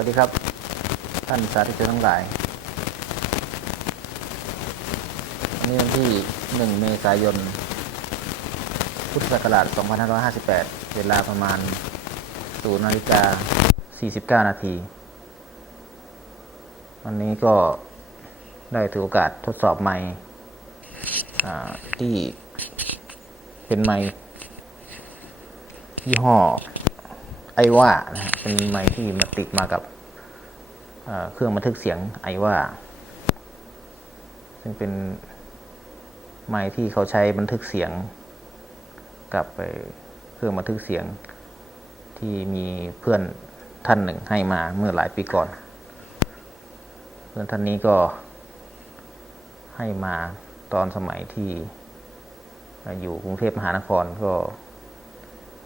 วัสดีครับ ท่านสาธุชนทั้งหลายนนี้วันที่ 1 เมษายน พุทธศักราช 2558 เวลาประมาณ0นาฬิกา 49 นาที วันนี้ก็ได้ถือโอกาสทดสอบไม่ที่เป็นไมค์ยี่ห้อ ไอว่านะฮะเป็นไมค์ที่มาติดมากับเเครื่องบันทึกเสียงไอว่าซึ่งเป็นไมค์ที่เขาใช้บันทึกเสียง กับไปเครื่องบันทึกเสียงที่มีเพื่อนท่านหนึ่งให้มาเมื่อหลายปีก่อน เพื่อนท่านนี้ก็ให้มาตอนสมัยที่อยู่กรุงเทพมหานครก็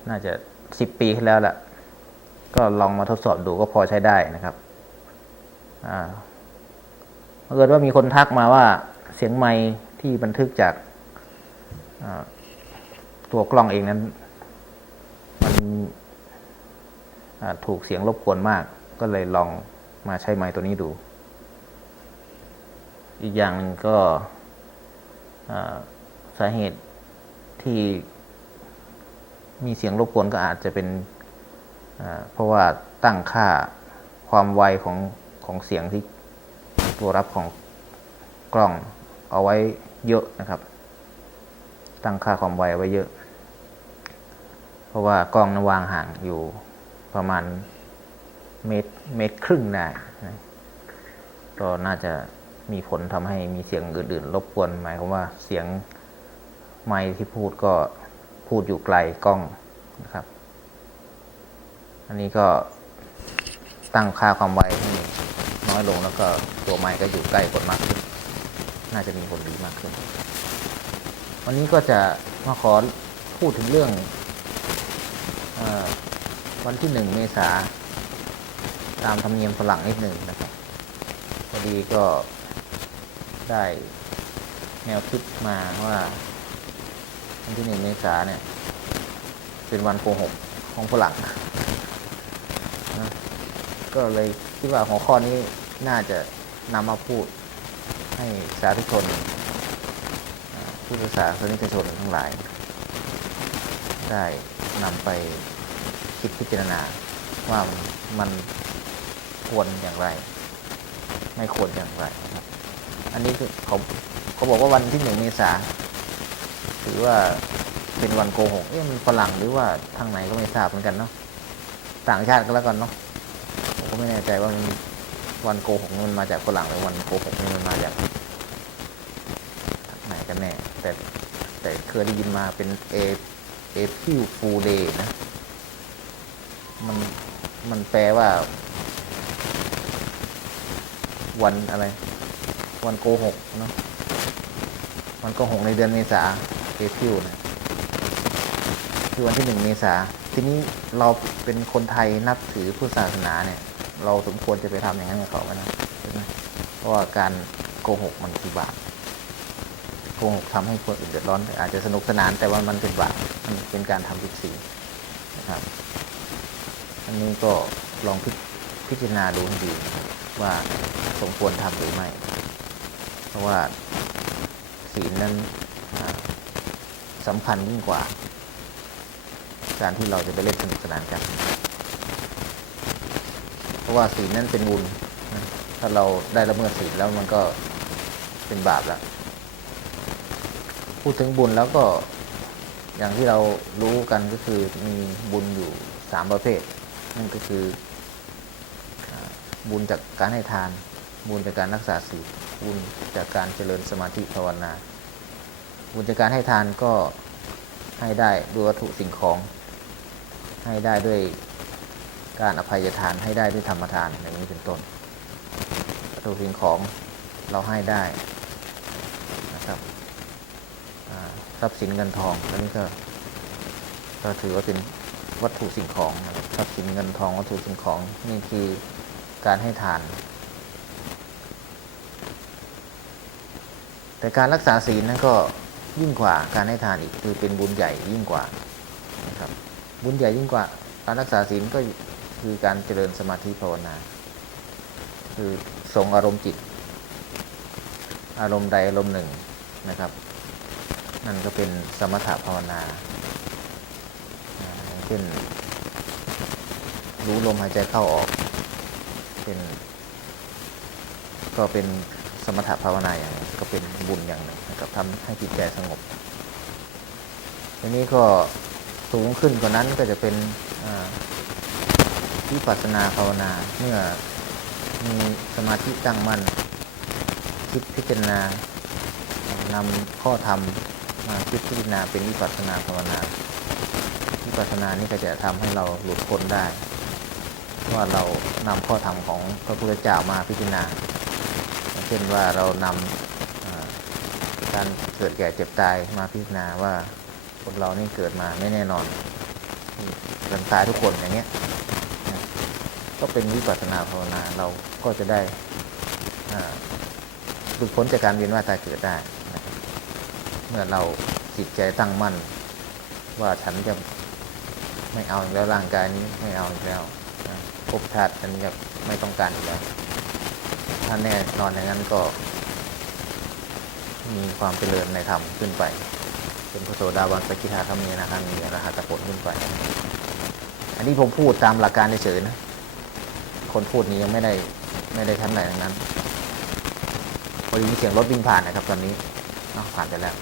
น่าจะสิบปีที่แล้วแหละ ก็ลองมาทดสอบดูก็พอใช้ได้นะครับถ้าเกิดว่ามีคนทักมาว่าเสียงไมค์ที่บันทึกจากาตัวกล้องเองนั้น มันถูกเสียงรบกวนมาก ก็เลยลองมาใช้ไมค์ตัวนี้ดู อีกอย่างหนึ่งก็สาเหตุที่มีเสียงรบกวนก็อาจจะเป็น เพราะว่าตั้งค่าความไวของของเสียงที่ตัวรับของกล้องเอาไว้เยอะนะครับ ตั้งค่าความไวเอาไว้เยอะ เพราะว่ากล้องนั้นวางห่างอยู่ประมาณเมตรเมตรครึ่งได้นะก็น่าจะมีผลทำให้มีเสียงอื่นๆ รบกวนหมายความว่าเสียงไมค์ที่พูดก็พูดอยู่ไกลกล้องนะครับ อันนี้ก็ตั้งค่าความไวให้น้อยลงแล้วก็ตัวไมค์ก็อยู่ใกล้คนมากขึ้น น่าจะมีผลดีมากขึ้น วันนี้ก็จะมาขอพูดถึงเรื่องอวันที่หนึ่งเมษาตามธรรมเนียมฝรั่งนิดหนึ่งนะครับพอดีก็ได้แนวคิดมาว่า วันที่หนึ่งเมษาเนี่ย เป็นวันโกหกของฝรั่ง ก็เลยคิดว่าหัวข้อนี้น่าจะนำมาพูดให้สาธุชนผู้ศึกษาสนิกชนทั้งหลาย ได้นำไปคิดพิจารณาว่ามันควรอย่างไร ไม่ควรอย่างไรครับอันนี้คือเขาเขาบอกว่าวันที่หนึ่งเมษาถือว่าเป็นวันโกหกเอ๊ะมันฝรั่งหรือว่าทางไหนก็ไม่ทราบเหมือนกันเนาะต่างชาติก็แล้วกันเนาะ ก็ไม่แน่ใจว่ามันวันโกหกมันมาจากฝรั่งหรือวันโกหกนี่มันมาจากไหนกันแน่ แต่แต่เคยได้ยินมาเป็นเอเอพิวฟูเดย์นะ มันมันแปลว่า วันอะไร วันโกหกเนาะวันโกหกในเดือนเมษาเอพิวนะ คือวันที่หนึ่งเมษาทีนี้เราเป็นคนไทยนับถือพุทธศาสนาเนี่ย เราสมควรจะไปทำอย่างนั้นกับเขาไหมนะใช่ไหมเพราะว่าการโกหกมันคือบาปโกหกทำให้คนอื่นเดือดร้อน อาจจะสนุกสนานแต่ว่ามันเป็นบาปมันเป็นการทำผิดศีลนะครับ อันนี้ก็ลองพิพจารณาดูให้ดีว่าสมควรทำหรือไม่ เพราะว่าศีลนั้นอ่าสำคัญยิ่งกว่า การที่เราจะไปเล่นสนุกสนานกัน เพราะว่าศีลนั้นเป็นบุญถ้าเราได้ละเมิดศีลแล้วมันก็เป็นบาปแล้วพูดถึงบุญแล้วก็อย่างที่เรารู้กันก็คือมีบุญอยู่สามประเภท นั่นก็คือบุญจากการให้ทาน บุญจากการรักษาศีลบุญจากการเจริญสมาธิภาวนา บุญจากการให้ทานก็ให้ได้ด้วยวัตถุสิ่งของ ให้ได้ด้วยการอภัยทานให้ได้ด้วยธรรมทานอย่างนี้เป็นต้นวัตถุสิ่งของเราให้ได้นะครับทรัพย์สินเงินทองอันนี้ก็ก็ถือว่าเป็นวัตถุสิ่งของทรัพย์สินเงินทองวัตถุสิ่งของนี่คือการให้ทาน แต่การรักษาศีลนั้นก็ยิ่งกว่าการให้ทานอีกคือเป็นบุญใหญ่ยิ่งกว่า บุญใหญ่ยิ่งกว่าการรักษาศีลก็คือการเจริญสมาธิภาวนา คือทรงอารมณ์จิต อารมณ์ใดอารมณ์หนึ่งนะครับ นั่นก็เป็นสมถะภาวนาเช่นรู้ลมหายใจเข้าออก เป็น ก็เป็นสมถะภาวนาอย่างก็เป็นบุญอย่างหนึ่งนะครับทำให้จิตใจสงบทีนี้ก็ สูงขึ้นกว่านั้นก็จะเป็นอ่าวิปัสสนาภาวนาเมื่อมีสมาธิตั้งมั่น คิดพิจารณานำข้อธรรมมาคิดพิจารณาเป็นวิปัสสนาภาวนาวิปัสสนานี่ก็จะทำให้เราหลุดพ้นได้ว่าเรานำข้อธรรมของพระพุทธเจ้ามาพิจารณาเช่นว่าเรานำอ่าการเกิดแก่เจ็บตายมาพิจารณาว่า คนเรานี่เกิดมาไม่แน่นอนกันตายทุกคนอย่างเงี้ยก็เป็นวิปัสสนาภาวนาเราก็จะได้หลุดพ้นจากการเวียนว่ายตายเกิดได้ เมื่อเราจิตใจตั้งมั่น ว่าฉันจะไม่เอาแล้วร่างกายนี้ไม่เอาแล้วภพชาติฉันจะไม่ต้องการแล้วถ้าแน่นอนอย่างนั้นก็ มีความเจริญในธรรมขึ้นไป เป็นพระโสดาบันสกิทาคามีนะครับมีอรหัตผลขึ้นไป อันนี้ผมพูดตามหลักการเฉยๆนะ คนพูดนี้ยังไม่ได้ไม่ได้ทันไหนทั้งนั้นพอดีมีเสียงรถวิ่งผ่านนะครับ ตอนนี้นผ่านไปแล้ว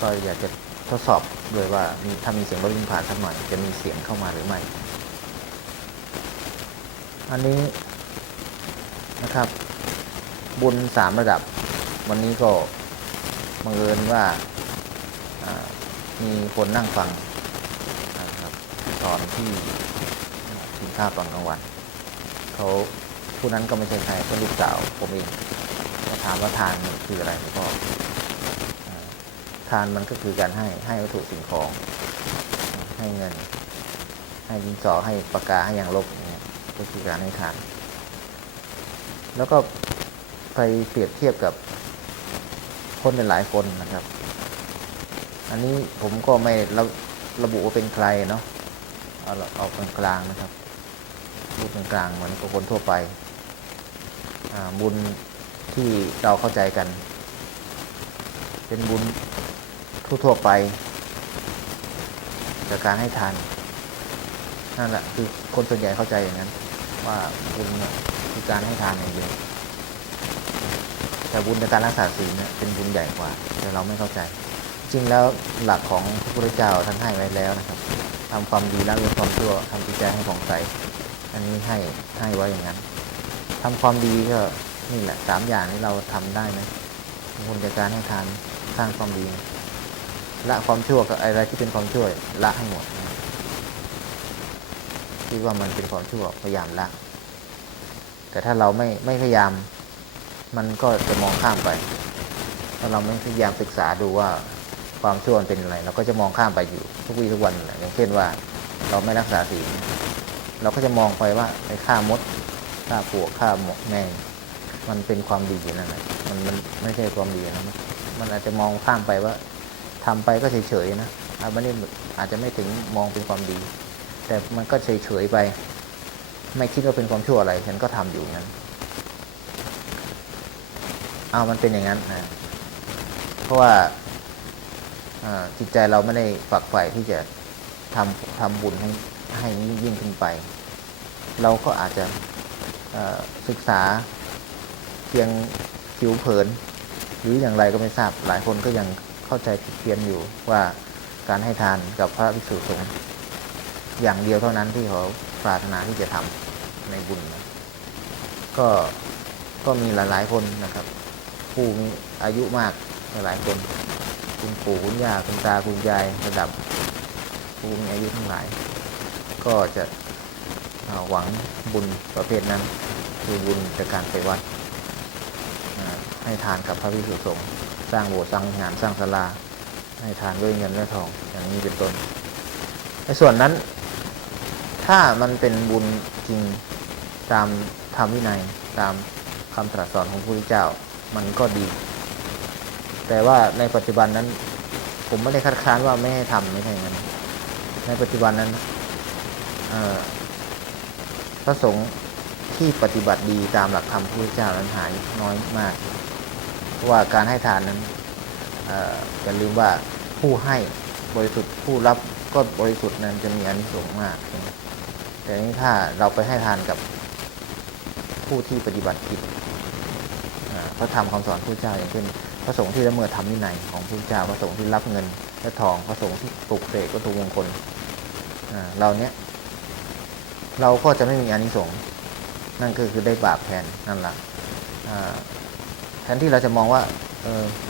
ก็อยากจะทดสอบเลยว่ามีถ้ามีเสียงรถวิ่งผ่านสักหน่อย จะมีเสียงเข้ามาหรือไม่ อันนี้นะครับ บุญสามระดับ วันนี้ก็บังเอิญว่า มีคนนั่งฟังนะครับตอนที่กินข้าวตอนกลางวันเขาผู้นั้นก็ไม่ใช่ใครก็ลูกสาวผมเองก็ถามว่าทานคืออะไรก็ทานมันก็คือการให้ให้วัตถุสิ่งของ ให้เงิน ให้ดินสอให้ปากกาให้ยางลบอย่างเงี้ยก็คือการให้ทาน แล้วก็ไปเปรียบเทียบกับคนหลายๆคนนะครับ อันนี้ผมก็ไม่ระระบุว่าเป็นใครเนาะเอาเอาเป็นกลางๆนะครับรูปเป็นกลางๆเหมือนกับคนทั่วไปบุญที่เราเข้าใจกัน เป็นบุญทั่วๆไปจากการให้ทานนั่นแหละคือคนส่วนใหญ่เข้าใจอย่างนั้น ว่าบุญคือการให้ทานอย่างเดียวแต่บุญในการรักษาศีลเนี่ยเป็นบุญใหญ่กว่า แต่เราไม่เข้าใจ จริงแล้วหลักของพระพุทธเจ้าท่านให้ไว้แล้วนะครับทำความดีละเว้นความชั่วทำจิตใจให้ผ่องใส อันนี้ให้ให้ไว้อย่างนั้นทำความดีก็นี่แหละสามอย่างนี้เราทำได้ไหมบุญจากการให้ทานสร้างความดีละความชั่วกับอะไรที่เป็นความชั่วละให้หมดคิดว่ามันเป็นความชั่วพยายามละ แต่ถ้าเราไม่ไม่พยายาม มันก็จะมองข้ามไป ถ้าเราไม่พยายามศึกษาดูว่า ความชั่วมันเป็นอะไร เราก็จะมองข้ามไปอยู่ทุกวี่ทุกวันอย่างเช่นว่า เราไม่รักษาศีลเราก็จะมองไปว่าไปฆ่ามดฆ่าปวกฆ่าหมกแมงมันเป็นความดีอยู่นั่นแหละมันมันไม่ใช่ความดีนะมันอาจจะมองข้ามไปว่าทำไปก็เฉยๆนะอาไม่ได้อาจจะไม่ถึงมองเป็นความดี แต่มันก็เฉยๆไป ไม่คิดว่าเป็นความชั่วอะไร ฉันก็ทำอยู่นั้นเอามันเป็นอย่างนั้นนะเพราะว่า จิตใจเราไม่ได้ฝักใฝ่ที่จะทำทำบุญให้ให้ยิ่งขึ้นไป เราก็อาจจะศึกษาเพียงผิวเผิน หรืออย่างไรก็ไม่ทราบหลายคนก็ยังเข้าใจผิดเพี้ยนอยู่ว่าการให้ทานกับพระภิกษุสงฆ์อย่างเดียวเท่านั้นที่เขาปรารถนาที่จะทำในบุญนะก็ก็มีหลาย ๆ คนนะครับ ผู้มีอายุมากหลายๆคน คุณปู่คุณย่าคุณตาคุณยายระดับผู้มีอายุทั้งหลาย ก็จะหวังบุญประเภทนั้น คือบุญจากการไปวัดให้ทานกับพระภิกษุสงฆ์สร้างโบสถ์สร้างวิหารสร้างศาลา ให้ทานด้วยเงินและทองอย่างนี้เป็นต้นในส่วนนั้น ถ้ามันเป็นบุญจริงตามธรรมวินัยตามคำตรัสสอนของพระพุทธเจ้ามันก็ดี แต่ว่าในปัจจุบันนั้น ผมไม่ได้คัดค้านว่าไม่ให้ทำไม่ใช่อย่างนั้นในปัจจุบันนั้นพระสงฆ์ที่ปฏิบัติดีตามหลักธรรมพระเจ้านั้นหายน้อยมาก เพราะว่าการให้ทานนั้นอย่าลืมว่าผู้ให้บริสุทธิ์ผู้รับก็บริสุทธิ์นั้นจะมีอานิสงส์มาก แต่นี้ถ้าเราไปให้ทานกับผู้ที่ปฏิบัติผิดพระธรรมคำสอนพระเจ้าอย่างเช่น ระสงฆ์ที่ละเมิดธรรมวินัยของพระเจ้าพระสงฆ์ที่รับเงินและทองพระสงฆ์ที่ปลุกเสกวัตถุมงคลอ่าเราเนี้ยเราก็จะไม่มีอานิสงส์นั่นก็คือได้บาปแทนนั่นแหละแทนที่เราจะมองว่า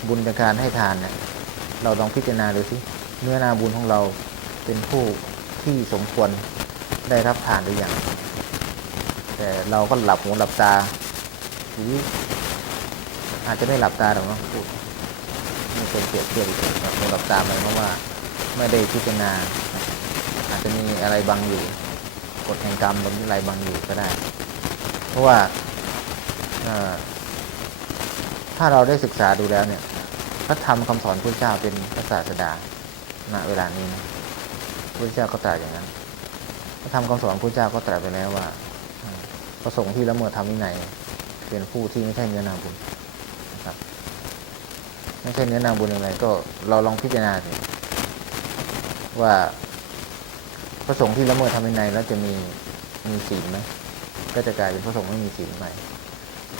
บุญจากการให้ทานเนี่ยเราลองพิจารณาดูสิเนื้อนาบุญของเราเป็นผู้ที่สมควรได้รับทานหรือยังแต่เราก็หลับหูหลับตาหรือ อาจจะไม่หลับตาหรอกเนาะพูดไม่ควรเปรียบเทียบอีกหลับหลับตาไปเพราะว่าไม่ได้พิจารณา อาจจะมีอะไรบังอยู่กฎแห่งกรรมบางออะไรบังอยู่ก็ได้ เพราะว่าถ้าเราได้ศึกษาดูแล้วเนี่ยพระธรรมคำสอนพระเจ้าเป็นพระศาสดาณเวลานี้นะพระเจ้าก็ตรัสอย่างนั้น พระธรรมคำสอนพระเจ้าก็ตรัสไปแล้วว่าอ่าประสงค์ที่ละเมิดธรรมวินัยเป็นผู้ที่ไม่ใช่เนื้อนาบุญ นะครับ ไม่ใช่เนื้อนาบุญอะไรก็เราลองพิจารณาสิว่าพระสงฆ์ที่ละเมิดธรรมวินัยแล้วจะมีมีศีลไหมก็จะกลายเป็นพระสงฆ์ไม่มีศีลใหม่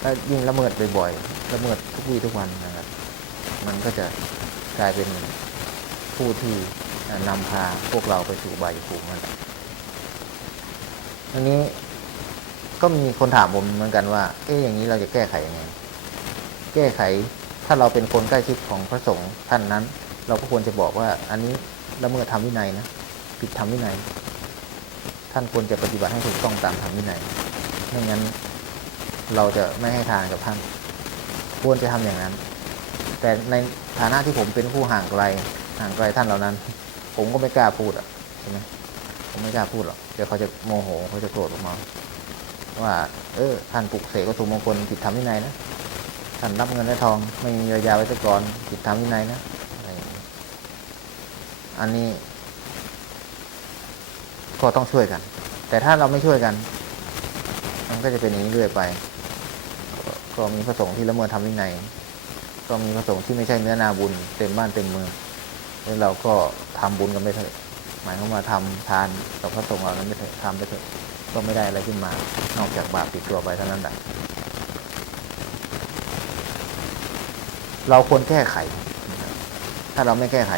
ถ้ายิ่งละเมิดบ่อยๆละเมิดทุกวี่ทุกวันนะครับ มันก็จะกลายเป็นผู้ที่อ่านำพาพวกเราไปสู่บายภูมินั่นแหละอันนี้ก็มีคนถามผมเหมือนกันว่า เอ๊ะอย่างนี้เราจะแก้ไขยังไง ก้ไข ถ้าเราเป็นคนใกล้ชิดของพระสงฆ์ท่านนั้น เราก็ควรจะบอกว่าอันนี้ละเมิดธรรมวินัยนะผิดธรรมวินัย ท่านควรจะปฏิบัติให้ถูกต้องตามธรรมวินัยไม่งั้นเราจะไม่ให้ทานกับท่าน ควรจะทำอย่างนั้น แต่ในฐานะที่ผมเป็นผู้ห่างไกลห่างไกลท่านเหล่านั้น ผมก็ไม่กล้าพูดอะใช่ไหมผมไม่กล้าพูดหรอกเดี๋ยวเขาจะโมโหเขาจะโกรธออกมาว่า เออท่านปลุกเสกวัตถุมงคลผิดธรรมวินัยนะ ท่านรับเงินและทอง ไม่มีระยะไว้ซะก่อนผิดธรรมวินัยนะอันนี้ ก็ต้องช่วยกัน แต่ถ้าเราไม่ช่วยกัน มันก็จะเป็นอย่างนี้เรื่อยไป ก็มีพระสงฆ์ที่ละเมิดธรรมวินัย ก็มีพระสงฆ์ที่ไม่ใช่เนื้อนาบุญ เต็มบ้านเต็มเมืองแล้วเราก็ทำบุญกันไปเถอะหมายความว่าทำทานกับพระสงฆ์เหล่านั้นไปเถอะทำไปเถอะก็ไม่ได้อะไรขึ้นมา นอกจากบาปติดตัวไปเท่านั้นแหละ เราควรแก้ไข ถ้าเราไม่แก้ไข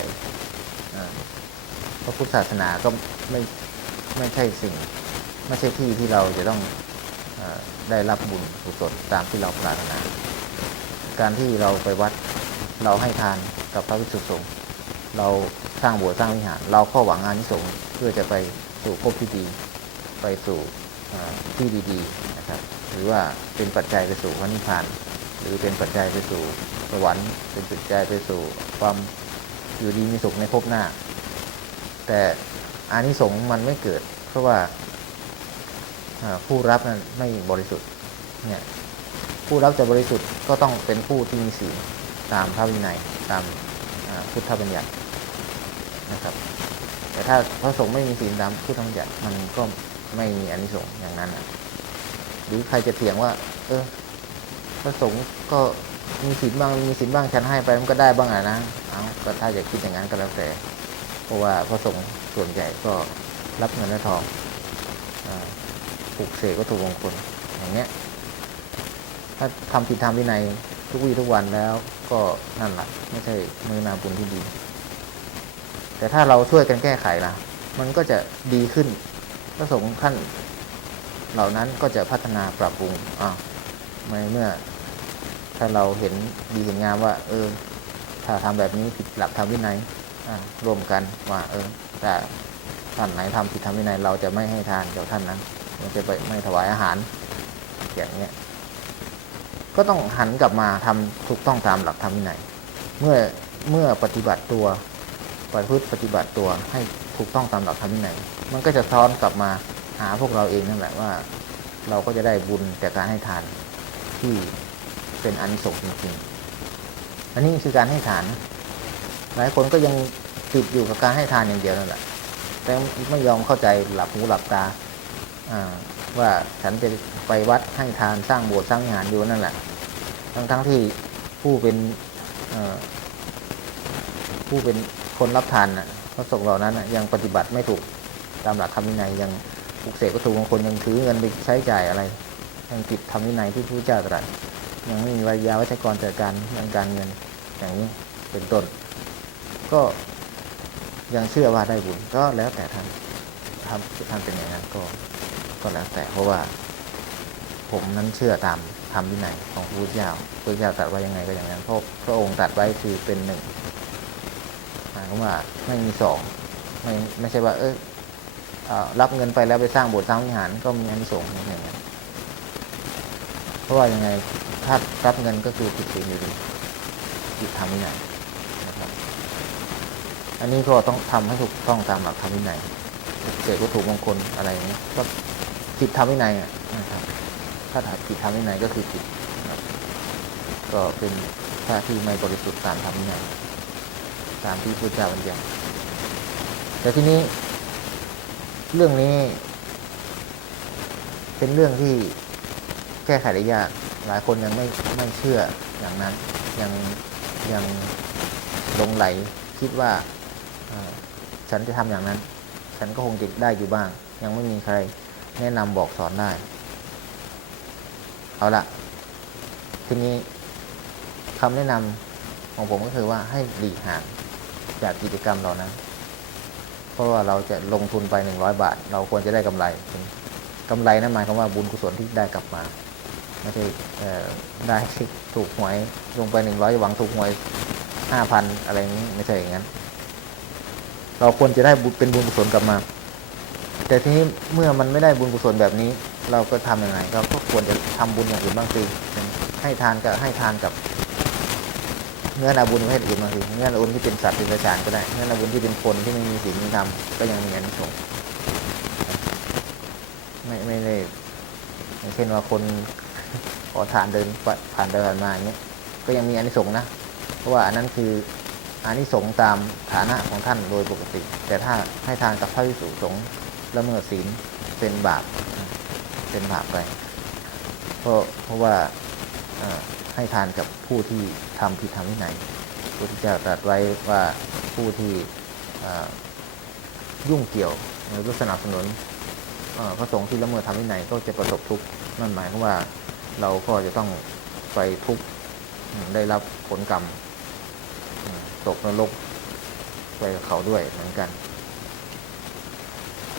พระพุทธศาสนาก็ไม่ไม่ใช่สิ่ง ไม่ใช่ที่ที่เราจะต้องอได้รับบุญกุศลตามที่เราปรารถนา การที่เราไปวัดเราให้ทานกับพระภิกษุสงฆ์เราสร้างโบสถ์สร้างวิหาร เราก็หวังงานนิสงส์เพื่อจะไปสู่ภพที่ดีไปสู่เอ่อที่ดีๆนะครับ หรือว่าเป็นปัจจัยไปสู่พระนิพพาน หรือเป็นปัจจัยไปสู่ สวรรค์เป็นปัจจัยไปสู่ความอยู่ดีมีสุขในภพหน้า แต่อานิสงส์มันไม่เกิด เพราะว่าผู้รับนั้นไม่บริสุทธิ์เนี่ยผู้รับจะบริสุทธิ์ก็ต้องเป็นผู้ที่มีศีลตามพระวินัยตามพุทธบัญญัตินะครับ แต่ถ้าพระสงฆ์ไม่มีศีลตามพุทธบัญญัติมันก็ไม่มีอานิสงส์อย่างนั้นนะหรือใครจะเถียงว่า เออพระสงฆ์ก็ มีศีลบ้างมีศีลบ้างฉันให้ไปมันก็ได้บ้างอะนะเอาก็ถ้าจะคิดอย่างนั้นก็แล้วแต่เพราะว่าพระสงฆ์ส่วนใหญ่ก็รับเงินและทองอปลูกเสกวัตถุมงคลอย่างเนี้ย ถ้าทำผิดธรรมวินัยทุกวี่ทุกวันแล้วก็นั่นแหละไม่ใช่มือนาบุญที่ดี แต่ถ้าเราช่วยกันแก้ไขละมันก็จะดีขึ้นพระสงฆ์ท่านเหล่านั้นก็จะพัฒนาปรับปรุงอ่าในเมื่อ ถ้าเราเห็นดีเห็นงามว่า เออ ถ้าทำแบบนี้ผิดหลักธรรมวินัยอ่ารวมกันว่าเออแต่ท่านไหนทำผิดธรรมวินัยเราจะไม่ให้ทานกับท่านนั้นเราจะไปไม่ถวายอาหาร อย่างเนี้ยก็ต้องหันกลับมาทำถูกต้องตามหลักธรรมวินัยเมื่อเมื่อปฏิบัติตัวปฏิพฤติปฏิบัติตัวให้ถูกต้องตามหลักธรรมวินัยมันก็จะซ้อนกลับมาหาพวกเราเองนั่นแหละว่า เราก็จะได้บุญจากการให้ทานที่ เป็นอานิสงส์จริงๆ อันนี้คือการให้ทาน หลายคนก็ยังติดอยู่กับการให้ทานอย่างเดียวนั่นแหละ แต่ไม่ยอมเข้าใจหลับหูหลับตาอว่าฉันจะไปวัดให้ทานสร้างโบสถ์สร้างวิหารอยู่นั่นแหละ ทั้งทั้งที่ผู้เป็นอผู้เป็นคนรับทานน่ะพระสงฆ์เหล่านั้นยังปฏิบัติไม่ถูกตามหลักธรรมวินัยยังปลุกเสกวัตถุมงคลยังถือเงินไปใช้จ่ายอะไรยังผิดธรรมวินัยที่พระเจ้าตรัส ยังไม่มีวิยาวัชกรจัดการเรื่องการเงินอย่างนี้เป็นต้น ก็ยังเชื่อว่าได้บุญก็แล้วแต่ท่านทำท่านเป็นอย่างนั้นก็ก็แล้วแต่เพราะว่า ผมนั้นเชื่อตามธรรมวินัยของพระพุทธเจ้าพระพุทธเจ้าตรัสไว้ยังไงก็อย่างนั้นเพราะพระองค์ตรัสไว้คือเป็นหนึ่งหมายความว่าไม่มีสองไม่ไม่ใช่ว่า เออรับเงินไปแล้วไปสร้างโบสถ์สร้างวิหารก็มีอานิสงส์อย่างนั้น ราะว่ายังไงถ้ารับเงินก็คือผิดศีลอยู่ดีผิดธรรมวินัยนะครับ อันนี้ก็ต้องทำให้ถูกต้องตามหลักธรรมวินัยเสกวัตถุมงคลอะไรอย่างนี้ก็ผิดธรรมวินัยนะครับ ถ้าผิดธรรมวินัยก็คือผิดนะก็เป็นพระที่ไม่บริสุทธิ์ตามธรรมวินัยตามที่พระเจ้าบัญญัติแต่ที่นี้ เรื่องนี้ เป็นเรื่องที่ ก้ไขได้ยาก หลายคนยังไม่ไม่เชื่ออย่างนั้น ยังยังลงไหลคิดว่าฉันจะทำอย่างนั้น ฉันก็คงจะได้อยู่บ้าง ยังไม่มีใครแนะนำบอกสอนได้ เอาละทีนี้คำแนะนำของผมก็คือว่าให้หลีกห่างจากกิจกรรมเหล่านั้น เพราะว่าเราจะลงทุนไปหนึ่งร้อยบาท เราควรจะได้กำไรกำไรนั่นหมายความว่าบุญกุศลที่ได้กลับมา ไม่ใช่ได้ถูกหวยลงไปหนึ่งร้อยหวังถูกหวยห้าพันอะไรอย่างนี้ไม่ใช่อย่างนั้น เราควรจะได้เป็นบุญกุศลกลับมา แต่ทีนี้เมื่อมันไม่ได้บุญกุศลแบบนี้ เราก็ทำยังไงเราก็ควรจะทำบุญอย่างอื่นบ้างสิให้ทานกับให้ทานกับเนื้อนาบุญประเภทอื่นบางทีเนื้อนาบุญที่เป็นสัตว์เป็นประสานก็ได้เนื้อนาบุญที่เป็นคนที่ไม่มีศีลมีธรรมก็ยังมีอานิสงส์ไม่ไม่ได้เช่นว่าคน ขอทานเดินผ่านเดินมาอย่างเงี้ยก็ยังมีอานิสงส์นะ เพราะว่าอันนั้นคืออานิสงส์ตามฐานะของท่านโดยปกติ แต่ถ้าให้ทานกับพระวิสุสงฆ์ละเมิดศีลเป็นบาปเป็นบาปไปเพราะเพราะว่าให้ทานกับผู้ที่ทำผิดธรรมวินัยพระพุทธเจ้าตรัสไว้ว่าผู้ที่ยุ่งเกี่ยวหรือสนับสนุนพระสงฆ์ที่ละเมิดธรรมวินัยก็จะประสบทุกข์นั่นหมายความว่า เราก็จะต้องไปทุกข์ได้รับผลกรรมตกนรกไปกับเขาด้วยเหมือนกัน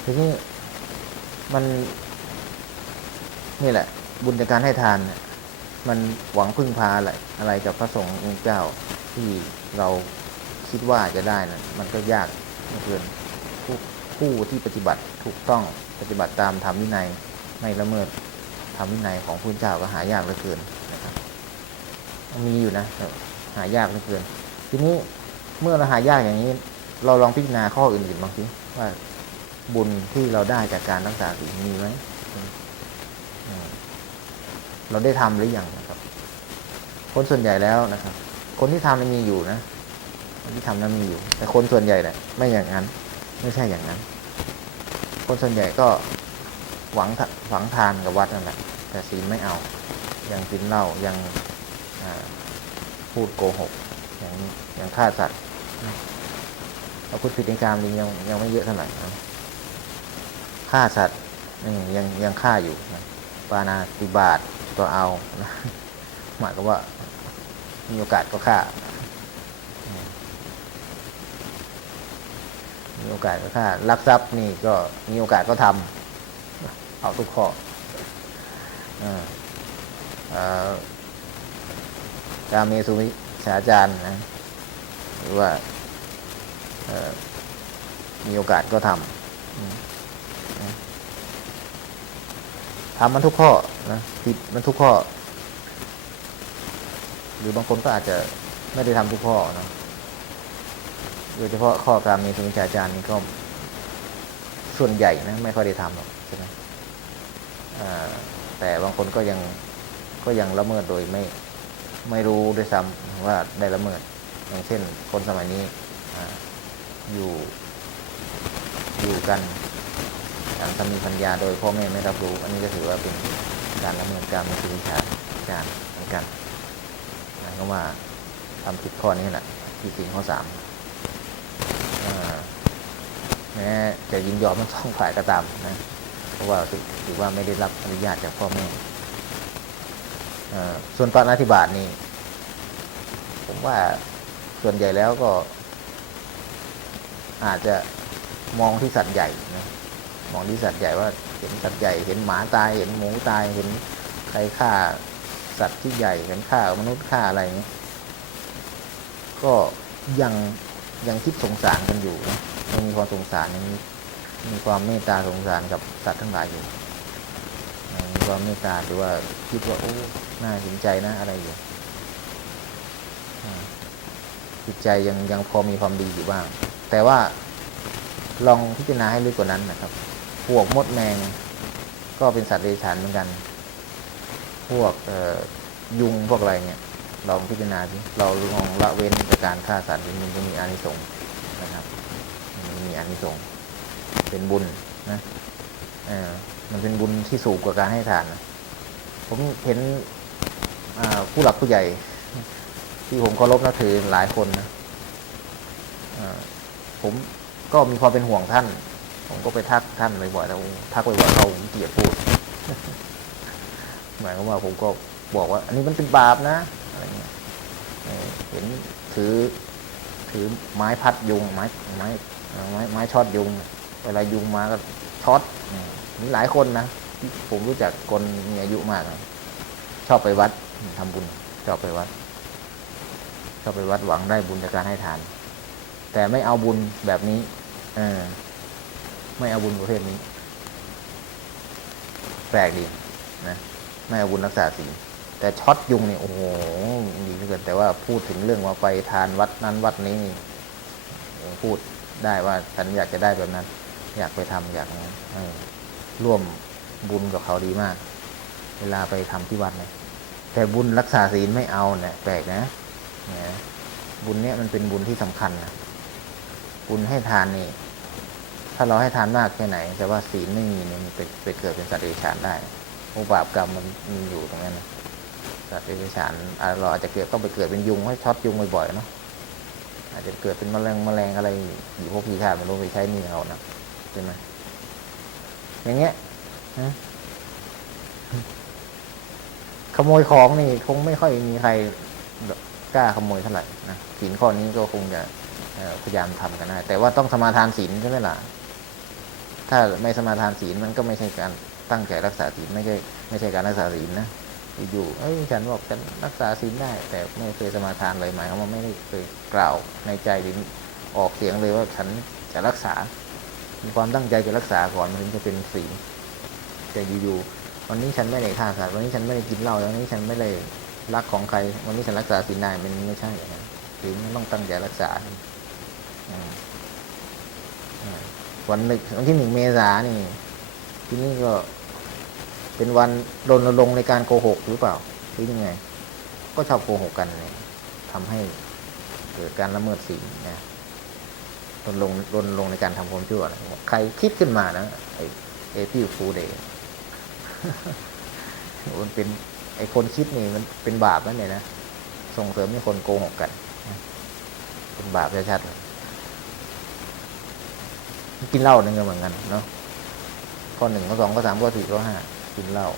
ทีนี้มันนี่แหละ บุญจากการให้ทาน มันหวังพึ่งพาอะไรอะไรกับพระสงฆ์องค์เจ้าที่เราคิดว่าจะได้นะมันก็ยากเหลือเกินผู้ที่ปฏิบัติถูกต้องปฏิบัติตามธรรมวินัยไม่ละเมิด ธรรมวินัยของพระเจ้าก็หายากเหลือเกินนะครับมีอยู่นะหายากเหลือเกิน ทีนี้เมื่อเราหายากอย่างนี้ เราลองพิจารณาข้ออื่นๆบางทีว่าบุญที่เราได้จากการรักษาศีลมีไหมอืมเราได้ทำหรือยังนะครับ คนส่วนใหญ่แล้วนะครับ คนที่ทำนั้นมีอยู่นะคนที่ทำนั้นมีอยู่ แต่คนส่วนใหญ่เนี่ยไม่อย่างนั้น ไม่ใช่อย่างนั้น คนส่วนใหญ่ก็ หวังทะหวังทานกับวัดนั่นแหละแต่ศีลไม่เอา ยังกินเหล้ายังพูดโกหกอย่างยังฆ่าสัตว์เราพูดผิดในการมยังยังไม่เยอะเท่าไหร่นะฆ่าสัตว์ยังยังฆ่าอยู่นะปานาติบาตก็เอานะหมายก็ว่ามีโอกาสก็ฆ่า มีโอกาสก็ฆ่าลักทรัพย์นี่ก็มีโอกาสก็ทำ เอาทุกข้อเออเอ่อการเมสุมิสาจารย์นะหรือว่ามีโอกาสก็ทำทำมันทุกข้อนะผิดมันทุกข้อ หรือบางคนก็อาจจะไม่ได้ทำทุกข้อนะโดยเฉพาะข้อการมีสุนิจาจารย์นี่ก็ส่วนใหญ่นะไม่ค่อยได้ทำหรอกใช่ไหม แต่บางคนก็ยังก็ยังละเมิดโดยไม่ไม่รู้ด้วยซ้ำว่าได้ละเมิด อย่างเช่น คนสมัยนี้ออยู่อยู่กันการทำมีปัญญาโดยพ่อแม่ไม่รับรู้ อันนี้ก็ถือว่าเป็นการละเมิดการมนุษยชาติการเหมือนกันหมายความว่าทำผิดข้อนี้แหละที่สิ่งข้อสามอ่าแม้จะยินยอมทั้งสองฝ่ายก็ตามนะ ราะว่าถือว่าไม่ได้รับอนุญาตจากพ่อแม่ส่วนปานาธิบาตนี่ผมว่าส่วนใหญ่แล้วก็ อาจจะมองที่สัตว์ใหญ่นะมองที่สัตว์ใหญ่ว่าเห็นสัตว์ใหญ่เห็นหมาตาย เห็นหมูตายเห็นใครฆ่าสัตว์ที่ใหญ่เห็นฆ่ามนุษย์ฆ่าอะไรนี้ยก็ยังยังคิดสงสารกันอยู่นะยังมีความสงสารยังมี มีความเมตตาสงสารกับสัตว์ทั้งหลายอยู่มีความเมตตาหรือว่าคิดว่าโอ้น่าเห็นใจนะอะไรอยู่จิตใจยังยังพอมีความดีอยู่บ้าง แต่ว่าลองพิจารณาให้ลึกกว่านั้นนะครับพวกมดแมงก็เป็นสัตว์เดรัจฉานเหมือนกัน พวกยุงพวกอะไรเนี่ยลองพิจารณาสิเราลองละเว้นจากการฆ่าสัตว์มันจะมีอานิสงส์นะครับ มันมีอานิสงส์ เป็นบุญนะเออมันเป็นบุญที่สูงกว่าการให้ทานนะผมเห็นผู้หลักผู้ใหญ่ ที่ผมเคารพนับถือหลายคนนะผมก็มีความเป็นห่วงท่าน ผมก็ไปทักท่านบ่อยๆแล้วทักบ่อยๆเขาเกลียดพูดหมายความว่าผมก็บอกว่า อันนี้มันเป็นบาปนะอะไรเงี้ยเออเห็นถือถือไม้พัดยุงไม้ไม้ไม้ไม้ช็อตยุง เวลายุงมาก็ช็อตอืมมีหลายคนนะที่ผมรู้จักคนมีอายุมากนะชอบไปวัดทำบุญ ชอบไปวัด ชอบไปวัดหวังได้บุญจากการให้ทาน แต่ไม่เอาบุญแบบนี้ เออ ไม่เอาบุญประเภทนี้ แปลกดีนะไม่เอาบุญรักษาศีลแต่ช็อตยุงเนี่ยโอ้โหดีเหลือเกินแต่ว่าพูดถึงเรื่องว่าไปทานวัดนั้นวัดนี้ พูดได้ว่าฉันอยากจะได้แบบนั้น อยากไปทำอยากร่วมบุญกับเขาดีมาก เวลาไปทำที่วัดเนี่ยแต่บุญรักษาศีลไม่เอาเนี่ยแปลกนะนี่ยบุญเนี่ยมันเป็นบุญที่สำคัญนะบุญให้ทานนี่ ถ้าเราให้ทานมากแค่ไหน แต่ว่าศีลไม่มีเนี่ยมันไปเกิดเป็นสัตว์เดรัจฉานได้โอบาปกรรมมันมีอยู่ตรงนั้นนะสัตว์เดรัจฉานเราอาจจะเกิดต้องไปเกิดเป็นยุงให้ช็อตยุงบ่อยๆเนาะอาจจะเกิดเป็นแมลงแมลงอะไรอยู่พวกพีชาติไม่รู้ไปใช้นี่เอานะ ใช่ไหมอย่างเงี้ยนะขโมยของนี่คงไม่ค่อยมีใครกล้าขโมยเท่าไหร่นะศีลข้อนี้ก็คงจะพยายามทำกันได้แต่ว่าต้องสมาทานศีลใช่ไหมล่ะ ถ้าไม่สมาทานศีลมันก็ไม่ใช่การตั้งใจรักษาศีลไม่ใช่ไม่ใช่การรักษาศีลนะอยู่ๆเอ้ยฉันบอกฉันรักษาศีลได้ แต่ไม่เคยสมาทานเลยหมายความว่าไม่ได้เคยกล่าวในใจหรือออกเสียงเลยว่าฉันจะรักษา มีความตั้งใจจะรักษาก่อนมันถึงจะเป็นศีลแต่อยู่ๆวันนี้ฉันไม่ได้ฆ่าสัตว์วันนี้ฉันไม่ได้กินเหล้าวันนี้ฉันไม่ได้รักของใคร วันนี้ฉันรักษาศีลได้มันไม่ใช่อย่างนั้นศีลมันต้องตั้งใจรักษาอืมอ่าวันหนึ่งวันที่หนึ่งเมษานี่ ที่นี่ก็เป็นวันรณรงค์ในการโกหกหรือเปล่าหรือยังไง ก็ชอบโกหกกันเนี่ยทำให้เกิดการละเมิดศีลนะ รณรงค์รณรงค์ในการทำความชั่วนะใครคิดขึ้นมานะไอ้เอพิวฟูเดย์มันเป็นไอ้คนคิดนี่มันเป็นบาปนั่นเลยนะส่งเสริมให้คนโกหกกันเป็นบาปชัดๆกินเหล้านี่ก็เหมือนกันเนาะข้อหนึ่งข้อสองข้อสามข้อสี่ข้อห้ากินเหล้า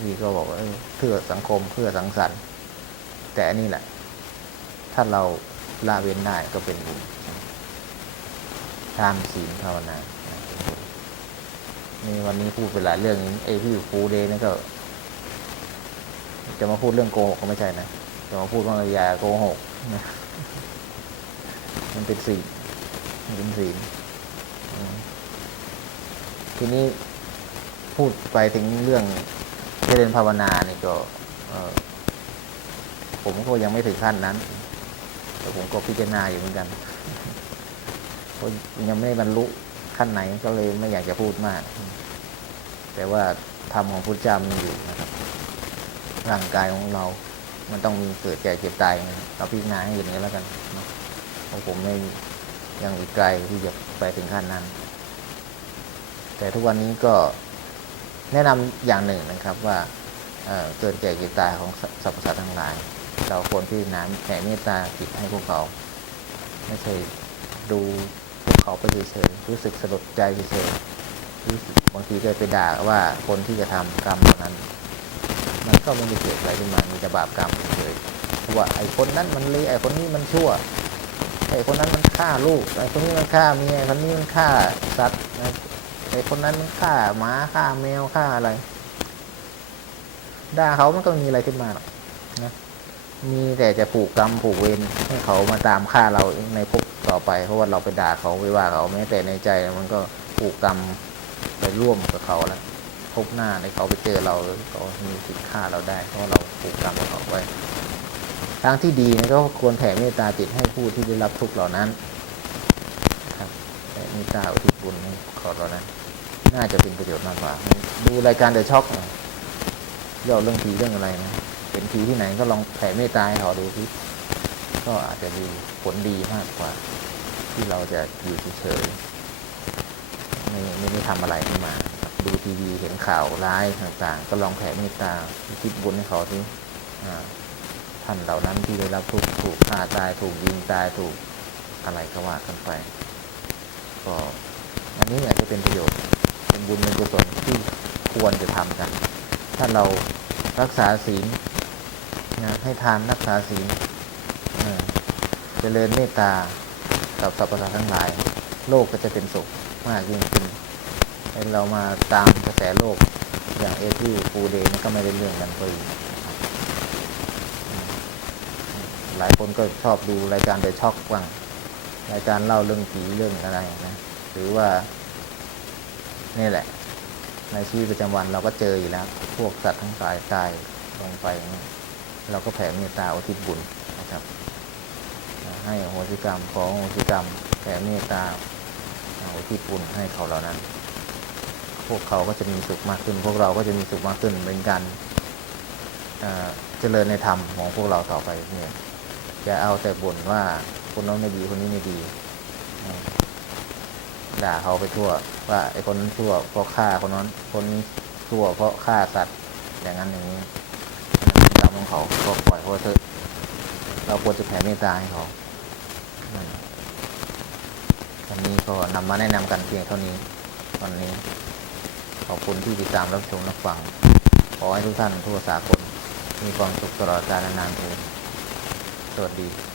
พี่ก็บอกว่าเอ้ยเพื่อสังคมเพื่อสังสรรค์ แต่อันนี้แหละ ถ้าเราละเว้นได้ก็เป็นบุญ ทานศีลภาวนานี่วันนี้พูดไปหลายเรื่องนี้ไอ้พี่อยู่ฟูเดย์นี่ก็ จะมาพูดเรื่องโกหกก็ไม่ใช่นะ จะมาพูดว่าอย่าโกหกนะมันเป็นศีลเป็นศีลทีนี้พูดไปถึงเรื่องเจริญภาวนานี่ก็ผมก็ยังไม่ถึงขั้นนั้น แต่ผมก็พิจารณาอยู่เหมือนกัน ยังไม่ได้บรรลุขั้นไหนก็เลยไม่อยากจะพูดมาก แต่ว่าธรรมของพุทธเจ้ามีอยู่นะครับ ร่างกายของเรา มันต้องมีเกิดแก่เจ็บตายเราพิจารณาให้เห็นกันแล้วกันเพราะผมไม่ยังอีกไกลที่จะไปถึงขั้นนั้น แต่ทุกวันนี้ก็แนะนำอย่างหนึ่งนะครับว่าเเกิดแก่เจ็บตายของสรรพสัตว์ทั้งหลาย เราควรที่น้ำแผ่เมตตาจิตให้พวกเขา ไม่ใช่ดู พวกไปเฉยๆรู้สึกสลดใจเฉยๆรู้สึกบางทีก็ไปด่าว่าคนที่จะทำกรรมนั้น มันก็ไม่ได้เกิดอะไรขึ้นมามีแต่บาปกรรมเฉยๆเพราะว่าไอ้คนนั้นมันเลวไอ้คนนี้มันชั่วไอ้คนนั้นมันฆ่าลูกไอ้คนนี้มันฆ่าเมียไอ้คนนี้มันฆ่าสัตว์ไอ้คนนั้นมันฆ่าหมาฆ่าแมวฆ่าอะไรด่าเขามันก็ม่มีอะไรขึ้นมาหรอกนะมีแต่จะผูกกรรมผูกเวรให้เขามาตามฆ่าเราในภพ ต่อไป เพราะว่าเราไปด่าเขาไปว่าเขาแม้แต่ในใจมันก็ผูกกรรมไปร่วมกับเขาแล้วพบหน้าในเขาไปเจอเราเขามีสิทธิ์ฆ่าเราได้ เพราะเราผูกกรรมกับเขาไว้ทางที่ดีนะก็ควรแผ่เมตตาจิตให้ผู้ที่ได้รับทุกข์เหล่านั้นครับแผ่เมตตาอุทิศบุญให้เขาเหล่านั้น น่าจะเป็นประโยชน์มากกว่า ดูรายการเดอะช็อคหน่ยเล่าเรื่องผีเรื่องอะไรนะเห็นผีที่ไหนก็ลองแผ่เมตตาให้เขาดูสิ ก็อาจจะดีผลดีมากกว่า ที่เราจะอยู่เฉยๆไม่ไม่ได้ทำอะไรขึ้นมา ดูทีวีเห็นข่าวร้ายต่างๆ ก็ลองแผ่เมตตาคิดบุญให้เขาสิอ่ท่านเหล่านั้นที่ได้รับทุกถูกฆ่าตายถูกยิงตายถูกอะไรก็ว่ากันไป ก็อันนี้อาจจะเป็นประโยชน์เป็นบุญเป็นกุศลที่ควรจะทำกัน ถ้าเรารักษาศีลนะให้ทานรักษาศีล จริญเมตตากับสรรพสัตว์ทั้งหลาย โลกก็จะเป็นสุขมากยิ่งขึ้นให้เรามาตามกระแสโลกอย่างเอที่ฟูเดย์นี่ก็ไม่ได้เรื่องกันไปหลายคนก็ชอบดูรายการเดอะช็อกบ้างรายการเล่าเรื่องผีเรื่องอะไรนะหรือว่า นี่แหละ ในชีวิตประจำวันเราก็เจออยู่แล้ว พวกสัตว์ทั้งหลายตายลงไป เราก็แผ่เมตตาอุทิศบุญนะครับ ให้โหสิกรรม ขอโหสิกรรมแผ่เมตตาอุทิศบุญให้เขาเหล่านั้น พวกเขาก็จะมีสุขมากขึ้น พวกเราก็จะมีสุขมากขึ้นเป็นการเจริญในธรรมของพวกเราต่อไปเนี่ยจะเอาแต่บ่นว่าคนนั้นไม่ดีคนนี้ไม่ดี ด่าเขาไปทั่ว ว่าไอ้คนนั้นชั่วเพราะฆ่าคนนั้นคนนี้ชั่วเพราะฆ่าสัตว์อย่างนั้นอย่างนี้กรรมของเขาก็ปล่อยเขาเถอะเราควรจะแผ่เมตตาให้เขา วันนี้ก็นำมาแนะนำกันเพียงเท่านี้ วันนี้ ขอบคุณที่ติดตามรับชมรับฟัง ขอให้ทุกท่านทั่วสากลมีความสุขตลอดกาลนานๆเทอญสวัสดี